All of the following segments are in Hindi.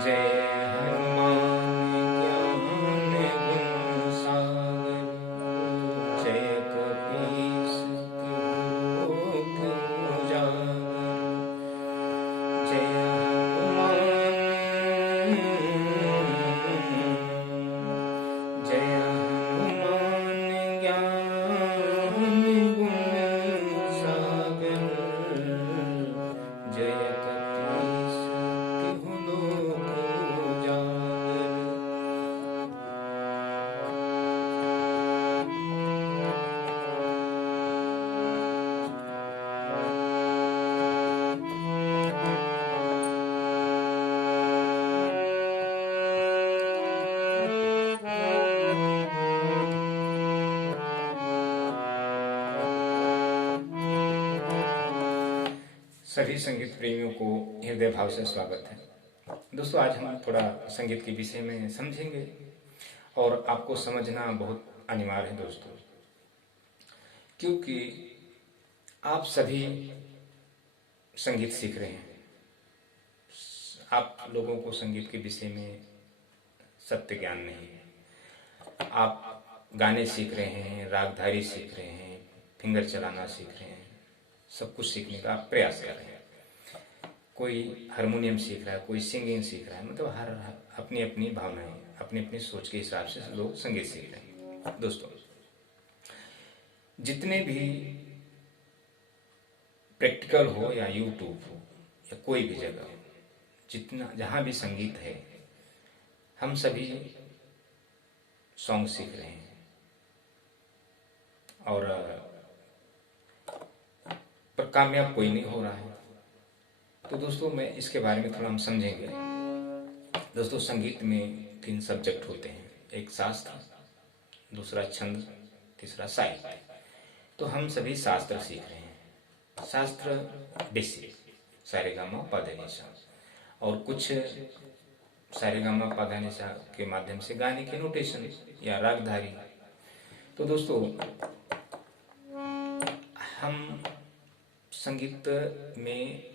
जय हनुमान ज्ञान गुण सागर जय कपीस तिहुलोक उजागर जय हनुमान जय हनुमान ज्ञान गुण सागर जय कपीस तिहुलोक उजागर। सभी संगीत प्रेमियों को हृदय भाव से स्वागत है। दोस्तों, आज हम थोड़ा संगीत के विषय में समझेंगे और आपको समझना बहुत अनिवार्य है दोस्तों, क्योंकि आप सभी संगीत सीख रहे हैं। आप लोगों को संगीत के विषय में सत्य ज्ञान नहीं है। आप गाने सीख रहे हैं, रागधारी सीख रहे हैं, फिंगर चलाना सीख रहे हैं, सब कुछ सीखने का आप प्रयास कर रहे हैं। कोई हारमोनियम सीख रहा है, कोई सिंगिंग सीख रहा है, मतलब हर अपनी अपनी भावनाएं, अपनी अपनी सोच के हिसाब से लोग संगीत सीख रहे हैं। दोस्तों, जितने भी प्रैक्टिकल हो या यूट्यूब हो या कोई भी जगह हो, जितना जहाँ भी संगीत है, हम सभी सॉन्ग सीख रहे हैं और पर कामयाब कोई नहीं हो रहा है। तो दोस्तों, मैं इसके बारे में थोड़ा हम समझेंगे। दोस्तों, संगीत में 3 सब्जेक्ट होते हैं, एक शास्त्र, दूसरा छंद, तीसरा साहित्य। तो हम सभी शास्त्र सीख रहे हैं। शास्त्र बेसिक सारेगामा पाधानीसा, और कुछ सारेगामा पाधानीसा के माध्यम से गाने के नोटेशन या रागधारी। तो दोस्तों, हम संगीत में,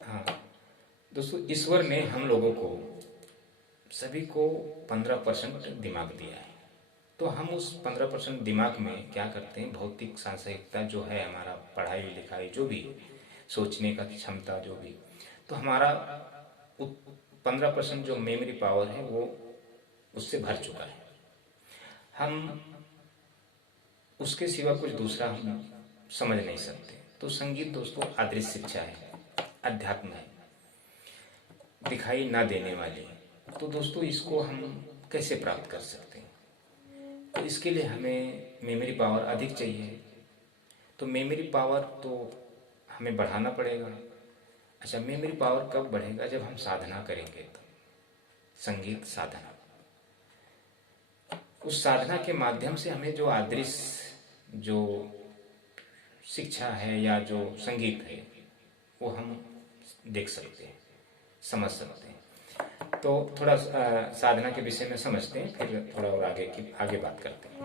हाँ दोस्तों, ईश्वर ने हम लोगों को सभी को 15% दिमाग दिया है। तो हम उस 15% दिमाग में क्या करते हैं, भौतिक सांसारिकता जो है, हमारा पढ़ाई लिखाई जो भी, सोचने का क्षमता जो भी, तो हमारा 15% जो मेमोरी पावर है वो उससे भर चुका है। हम उसके सिवा कुछ दूसरा हम समझ नहीं सकते। तो संगीत दोस्तों अदृश्य शिक्षा है, अध्यात्म है, दिखाई ना देने वाली। तो दोस्तों, इसको हम कैसे प्राप्त कर सकते हैं? तो इसके लिए हमें मेमोरी पावर अधिक चाहिए। तो मेमोरी पावर तो हमें बढ़ाना पड़ेगा। अच्छा, मेमोरी पावर कब बढ़ेगा? जब हम साधना करेंगे। तो संगीत साधना, उस साधना के माध्यम से हमें जो अदृश्य जो शिक्षा है या जो संगीत है वो हम देख सकते हैं, समझ सकते हैं। तो थोड़ा साधना के विषय में समझते हैं, फिर थोड़ा और आगे बात करते हैं।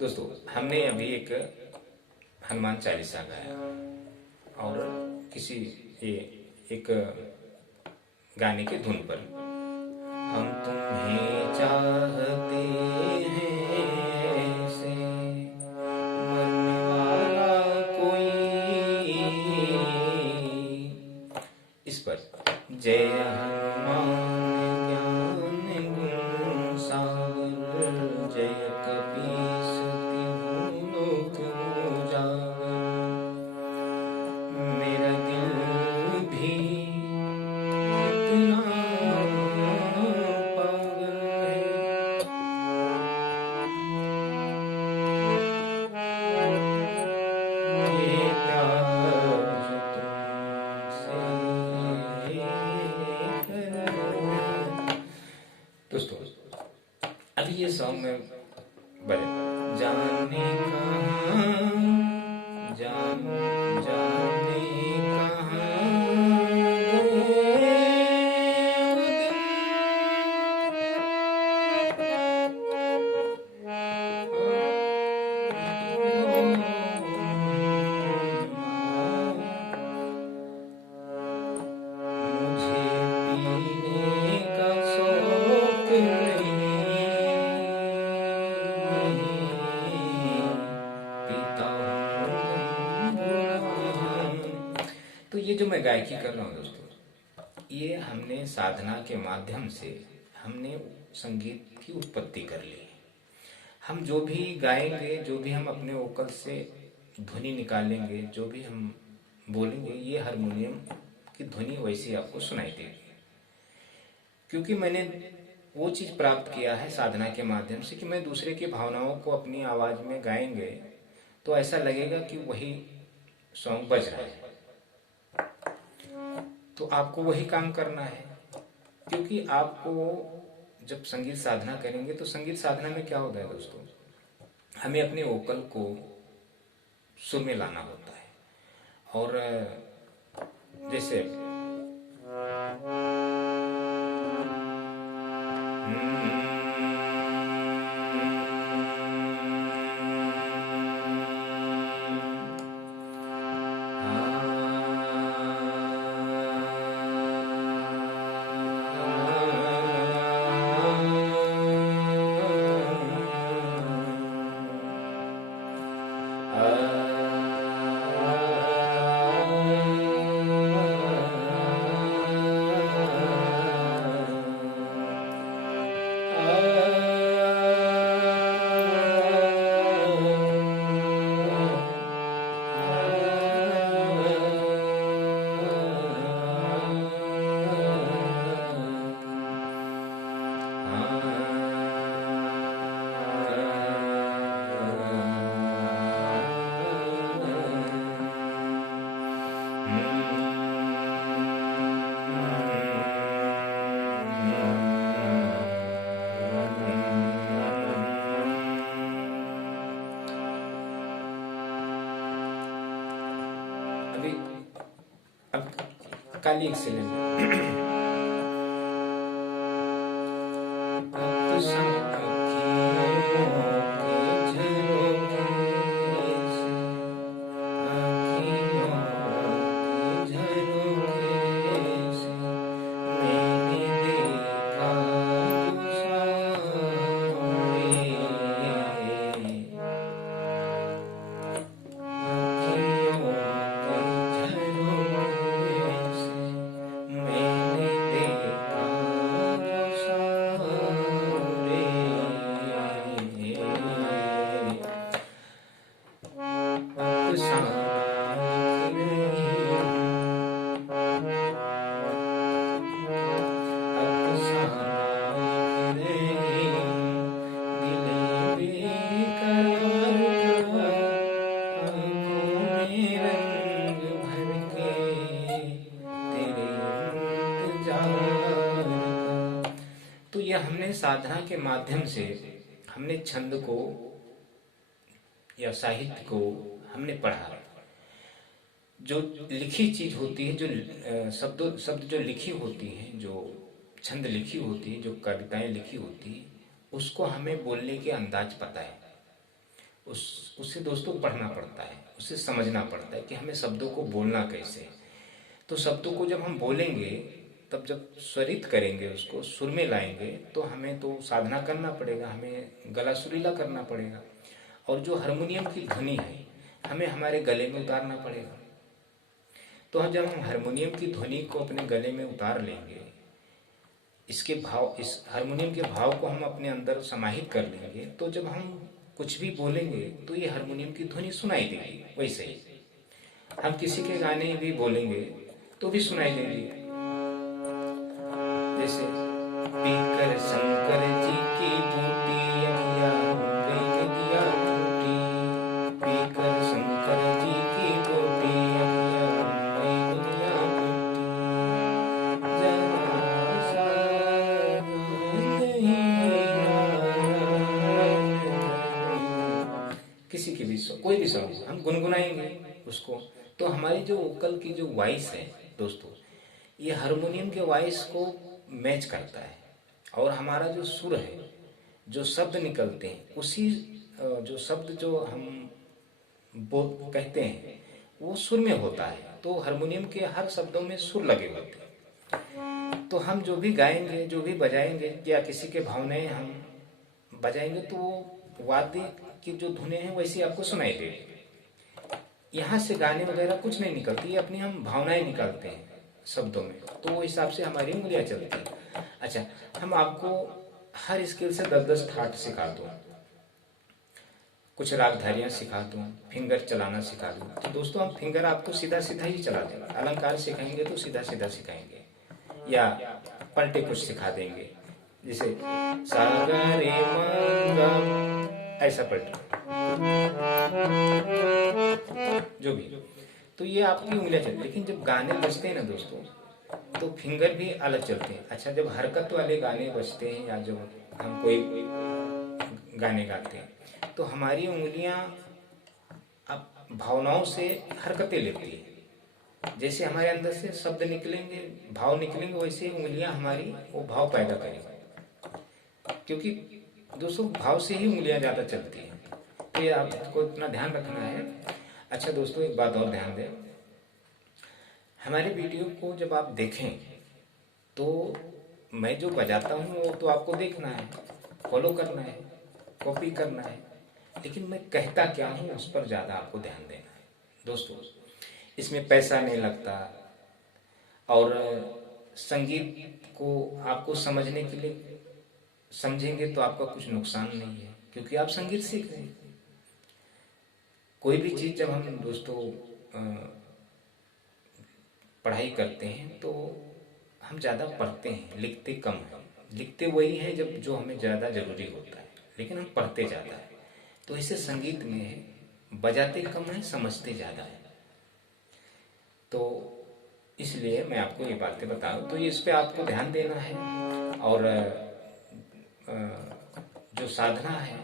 दोस्तों, हमने अभी एक हनुमान चालीसा गाया और किसी एक गाने के धुन पर, हम तुम्हें चाहते हैं ऐसे, मरने वाला कोई, इस पर जय हनुमान ज्ञान गुण सागर जय कपीस तिहुलोक उजागर। मेरा दिल भी इतना पागल है, ये प्यार जो तुमसे है। दोस्तों, अभी ये सॉन्ग में बजे जाने कहाँ, जाने कहाँ गए वो दिन, मुझे मैं गायकी कर रहा हूँ दोस्तों, ये हमने साधना के माध्यम से हमने संगीत की उत्पत्ति कर ली है। हम जो भी गाएंगे, जो भी हम अपने वोकल से ध्वनि निकालेंगे, जो भी हम बोलेंगे, ये हारमोनियम की ध्वनि वैसी आपको सुनाई देगी। क्योंकि मैंने वो चीज़ प्राप्त किया है साधना के माध्यम से कि मैं दूसरे की भावनाओं को अपनी आवाज़ में गाएंगे तो ऐसा लगेगा कि वही सॉन्ग बज रहा है। तो आपको वही काम करना है, क्योंकि आपको जब संगीत साधना करेंगे तो संगीत साधना में क्या होता है दोस्तों, हमें अपने वोकल को सुर में लाना होता है। और जैसे अब काली एक से ले लो। तो यह हमने साधना के माध्यम से हमने छंद को या साहित्य को हमने पढ़ा। जो लिखी चीज होती है, जो शब्द जो लिखी होती हैं, जो छंद लिखी होती है, जो कविताएं लिखी होती है, उसको हमें बोलने के अंदाज पता है। उससे दोस्तों पढ़ना पड़ता है, उससे समझना पड़ता है कि हमें शब्दों को बोलना कैसे है। तो शब्दों को जब हम बोलेंगे, तब जब स्वरित करेंगे, उसको सुर में लाएंगे, तो हमें तो साधना करना पड़ेगा, हमें गला सुरीला करना पड़ेगा। और जो हारमोनियम की ध्वनि है, हमें हमारे गले में उतारना पड़ेगा। तो जब हम हारमोनियम की ध्वनि को अपने गले में उतार लेंगे, इसके भाव, इस हारमोनियम के भाव को हम अपने अंदर समाहित कर लेंगे, तो जब हम कुछ भी बोलेंगे तो ये हारमोनियम की ध्वनि सुनाई देगी। वैसे ही हम किसी के गाने भी बोलेंगे तो भी सुनाई देगी। जैसे पीकर शंकर जी की बूटी अखिया प्रेम दिया फूटी, पीकर शंकर जी की बूटी अखिया प्रेम दिया फूटी, जरा सा किसी की भी कोई भी सॉन्ग हम गुनगुनाएंगे उसको, तो हमारी जो वोकल की जो वॉइस है दोस्तों, ये हारमोनियम के वॉइस को मैच करता है। और हमारा जो सुर है, जो शब्द निकलते हैं, उसी जो शब्द जो हम कहते हैं वो सुर में होता है। तो हारमोनियम के हर शब्दों में सुर लगे होते हैं। तो हम जो भी गाएंगे, जो भी बजाएंगे, या किसी के भावनाएं हम बजाएंगे, तो वो वाद्य की जो धुनें हैं वैसी आपको सुनाई देगी। यहाँ से गाने वगैरह कुछ नहीं निकलती, ये अपनी हम भावनाएं निकालते हैं शब्दों में, तो वो हिसाब से हमारी उंगलियां चलती हैं। अच्छा, हम आपको हर स्केल से 10-10 थाट सिखा दूँ, कुछ रागधारियाँ सिखा दूँ, फिंगर चलाना सिखा दूँ। तो दोस्तों हम फिंगर आपको सीधा सीधा ही चला देंगे, अलंकार सिखाएंगे तो सीधा सीधा सिखाएंगे, या पलटे कुछ सिखा देंगे, जैसे सा गा रे म ग, ऐसा पलटे जो भी। तो ये आपकी उंगलियां चलती, लेकिन जब गाने बजते हैं ना दोस्तों, तो फिंगर भी अलग चलते हैं। अच्छा, जब हरकत वाले गाने बजते हैं या जब हम कोई गाने गाते हैं, तो हमारी उंगलियां अब भावनाओं से हरकतें लेती है। जैसे हमारे अंदर से शब्द निकलेंगे, भाव निकलेंगे, वैसे उंगलियां हमारी वो भाव पैदा करेंगी, क्योंकि दोस्तों भाव से ही उंगलियां ज़्यादा चलती हैं। तो ये आपको इतना ध्यान रखना है। अच्छा दोस्तों, एक बात और ध्यान दें, हमारे वीडियो को जब आप देखें तो मैं जो बजाता हूँ वो तो आपको देखना है, फॉलो करना है, कॉपी करना है, लेकिन मैं कहता क्या हूँ उस पर ज़्यादा आपको ध्यान देना है दोस्तों। इसमें पैसा नहीं लगता, और संगीत को आपको समझने के लिए समझेंगे तो आपका कुछ नुकसान नहीं है, क्योंकि आप संगीत सीख रहे हैं। कोई भी चीज़ जब हम दोस्तों पढ़ाई करते हैं तो हम ज़्यादा पढ़ते हैं, लिखते कम हैं। लिखते वही हैं जब जो हमें ज़्यादा ज़रूरी होता है, लेकिन हम पढ़ते ज़्यादा है। तो इसे संगीत में बजाते कम है, समझते ज़्यादा है। तो इसलिए मैं आपको ये बातें बता रहा हूँ, तो इस पर आपको ध्यान देना है। और जो साधना है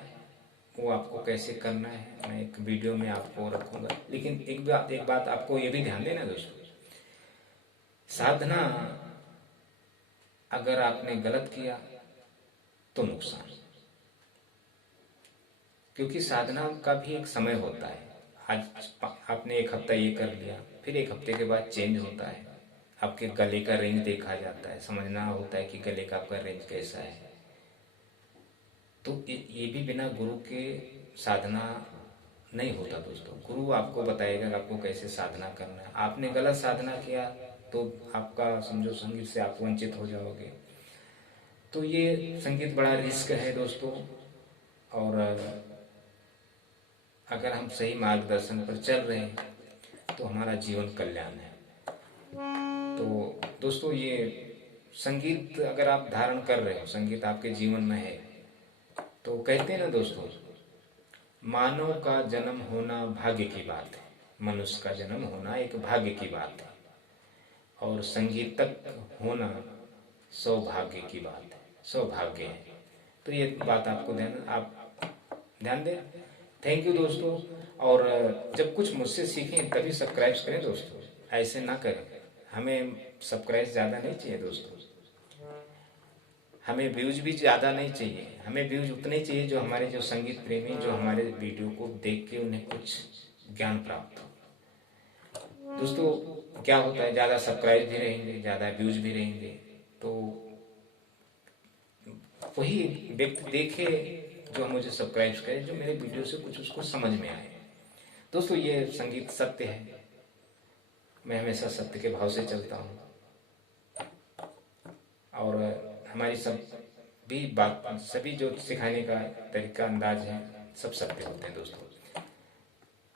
वो आपको कैसे करना है मैं एक वीडियो में आपको रखूँगा। लेकिन एक बात आपको ये भी ध्यान देना दोस्तों, साधना अगर आपने गलत किया तो नुकसान, क्योंकि साधना का भी एक समय होता है। आज आपने एक हफ्ता ये कर लिया, फिर एक हफ्ते के बाद चेंज होता है, आपके गले का रेंज देखा जाता है, समझना होता है कि गले का आपका रेंज कैसा है। तो ये भी बिना गुरु के साधना नहीं होता दोस्तों। गुरु आपको बताएगा कि आपको कैसे साधना करना है। आपने गलत साधना किया तो आपका समझो संगीत से आप वंचित हो जाओगे। तो ये संगीत बड़ा रिस्क है दोस्तों, और अगर हम सही मार्गदर्शन पर चल रहे हैं तो हमारा जीवन कल्याण है। तो दोस्तों ये संगीत अगर आप धारण कर रहे हो, संगीत आपके जीवन में है, तो कहते हैं ना दोस्तों, मानव का जन्म होना भाग्य की बात है। मनुष्य का जन्म होना एक भाग्य की बात है, और संगीतक होना सौभाग्य की बात है, सौभाग्य है। तो ये बात आपको ध्यान दें। थैंक यू दोस्तों। और जब कुछ मुझसे सीखें तभी सब्सक्राइब करें दोस्तों, ऐसे ना करें। हमें सब्सक्राइब ज़्यादा नहीं चाहिए दोस्तों, हमें व्यूज भी ज़्यादा नहीं चाहिए। हमें व्यूज उतने चाहिए जो हमारे जो संगीत प्रेमी जो हमारे वीडियो को देख के उन्हें कुछ ज्ञान प्राप्त हो। दोस्तों क्या होता है, ज़्यादा सब्सक्राइब भी रहेंगे, ज़्यादा व्यूज भी रहेंगे, तो वही व्यक्ति देखे जो मुझे सब्सक्राइब करे, जो मेरे वीडियो से कुछ उसको समझ में आए। दोस्तों ये संगीत सत्य है, मैं हमेशा सत्य के भाव से चलता हूँ, और हमारी भी बात, सभी जो सिखाने का तरीका अंदाज है, सब सत्य होते हैं दोस्तों।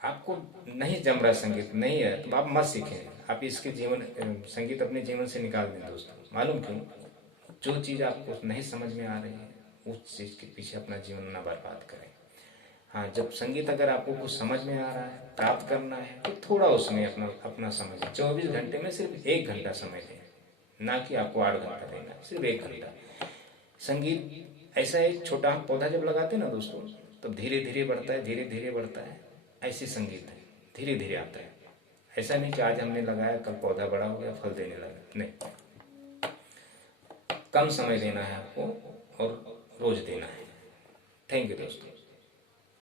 आपको नहीं जम रहा संगीत नहीं है तो आप मत सीखें, आप इसके संगीत अपने जीवन से निकाल दें दोस्तों। मालूम क्यों? जो चीज़ आपको नहीं समझ में आ रही है उस चीज़ के पीछे अपना जीवन ना बर्बाद करें। हाँ, जब संगीत अगर आपको कुछ समझ में आ रहा है, प्राप्त करना है, तो थोड़ा उसमें अपना समय दें। 24 घंटे में सिर्फ 1 घंटा समय दें, ना कि आपको 8 घंटा देना, सिर्फ 1 घंटा। संगीत ऐसा एक छोटा पौधा जब लगाते हैं ना दोस्तों, तब धीरे धीरे बढ़ता है, धीरे धीरे बढ़ता है। ऐसी संगीत है, धीरे धीरे आता है। ऐसा नहीं कि आज हमने लगाया कल पौधा बड़ा हो गया फल देने लगा, नहीं। कम समय देना है आपको और रोज देना है। थैंक यू दोस्तों।